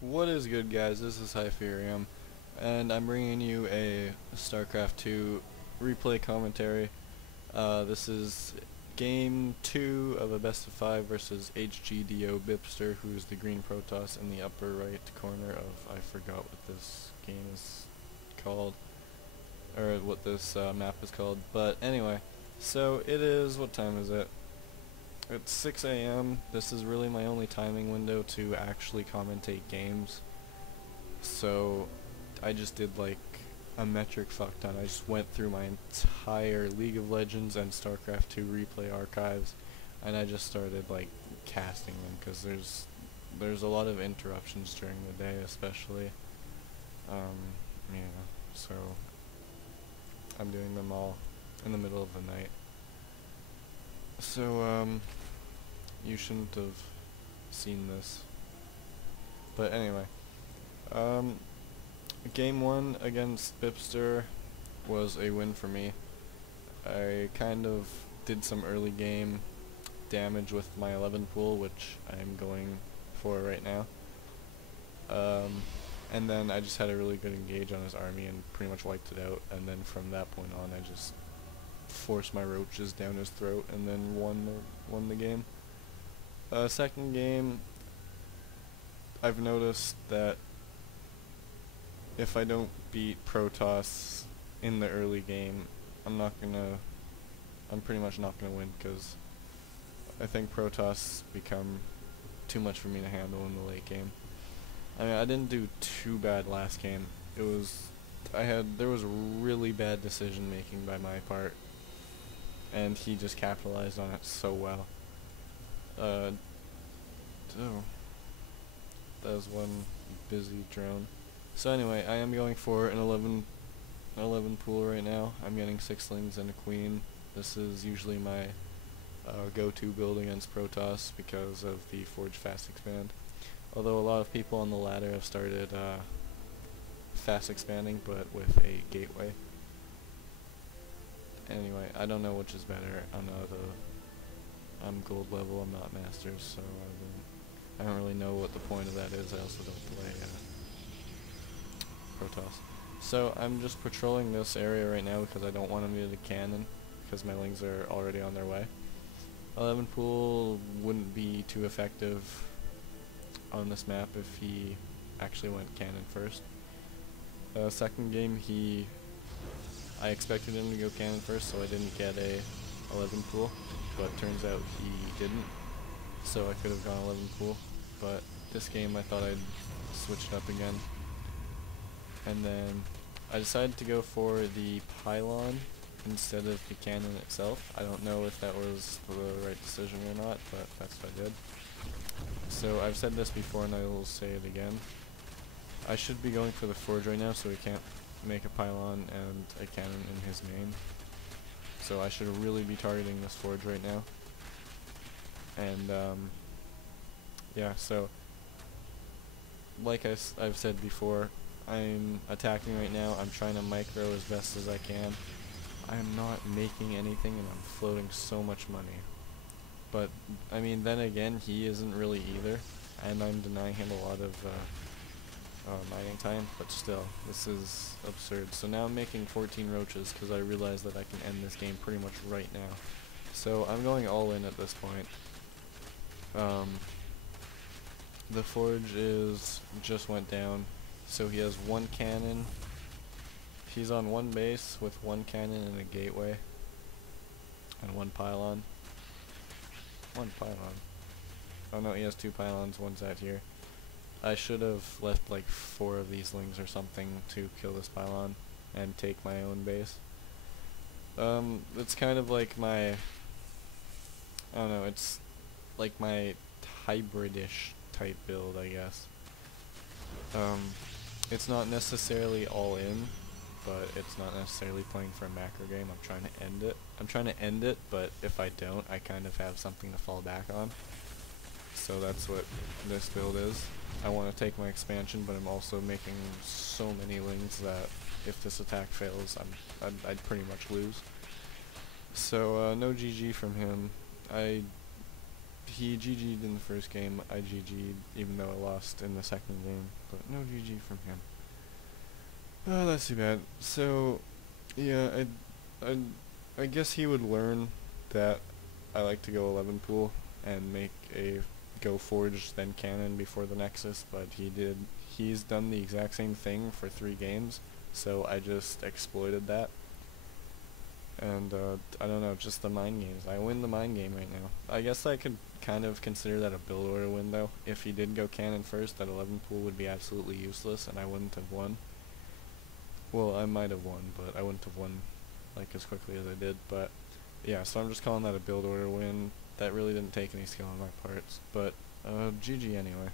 What is good, guys? This is Hyfearium, and I'm bringing you a StarCraft 2 replay commentary. This is game 2 of a best of 5 versus HGDObipster, who is the green Protoss in the upper right corner of, I forgot what this game is called, or what this map is called, but anyway, so it is, what time is it? It's 6 a.m. This is really my only timing window to actually commentate games. So I just did like a metric fuck ton. I just went through my entire League of Legends and StarCraft 2 replay archives, and I just started like casting them because there's a lot of interruptions during the day, especially. Yeah, so I'm doing them all in the middle of the night. So you shouldn't have seen this, but anyway, game 1 against Bipster was a win for me. I kind of did some early game damage with my 11 pool, which I'm going for right now. And then I just had a really good engage on his army and pretty much wiped it out, and then from that point on I just forced my roaches down his throat and then won the game. Second game, I've noticed that if I don't beat Protoss in the early game, I'm pretty much not gonna win, because I think Protoss become too much for me to handle in the late game. I mean, I didn't do too bad last game. There was really bad decision making by my part, and he just capitalized on it so well. That was one busy drone. So anyway, I am going for an 11 pool right now. I'm getting 6 lings and a queen. This is usually my go-to build against Protoss because of the Forge Fast Expand. Although a lot of people on the ladder have started fast expanding, but with a gateway. Anyway, I don't know which is better. I'm gold level, I'm not masters, so I don't really know what the point of that is. I also don't play Protoss. So I'm just patrolling this area right now because I don't want him to get a cannon, because my lings are already on their way. 11 pool wouldn't be too effective on this map if he actually went cannon first. Second game, I expected him to go cannon first, so I didn't get a 11 pool, but turns out he didn't, so I could have gone 11 pool. But this game I thought I'd switch it up again, and then I decided to go for the pylon instead of the cannon itself. I don't know if that was the right decision or not, but that's what I did. So I've said this before and I will say it again. I should be going for the forge right now, so he can't make a pylon and a cannon in his main. So I should really be targeting this forge right now. And yeah, so like I've said before, I'm attacking right now. I'm trying to micro as best as I can. I am not making anything and I'm floating so much money. But I mean, then again, he isn't really either, and I'm denying him a lot of mining time, but still, this is absurd. So now I'm making 14 roaches because I realize that I can end this game pretty much right now. So I'm going all in at this point. The forge just went down, so he has 1 cannon. He's on 1 base with 1 cannon and a gateway, and 1 pylon. 1 pylon. Oh no, he has 2 pylons, one's out here. I should have left like 4 of these lings or something to kill this pylon and take my own base. It's kind of like my, I don't know, it's like my hybridish type build, I guess. It's not necessarily all in, but it's not necessarily playing for a macro game. I'm trying to end it, but if I don't, I kind of have something to fall back on. So that's what this build is. I want to take my expansion, but I'm also making so many lings that if this attack fails, I'd pretty much lose. So no GG from him. I he GG'd in the first game, I GG'd even though I lost in the second game, but no GG from him. Oh, that's too bad. So, yeah, I guess he would learn that I like to go 11 pool and make a go forge then cannon before the nexus, but he's done the exact same thing for 3 games, so I just exploited that. And I don't know, just the mind games. I win the mind game right now. I guess I could kind of consider that a build order win though. If he did go cannon first, that 11 pool would be absolutely useless and I wouldn't have won. Well, I might have won, but I wouldn't have won like as quickly as I did. But yeah, so I'm just calling that a build order win. That really didn't take any skill on my parts, but GG anyway.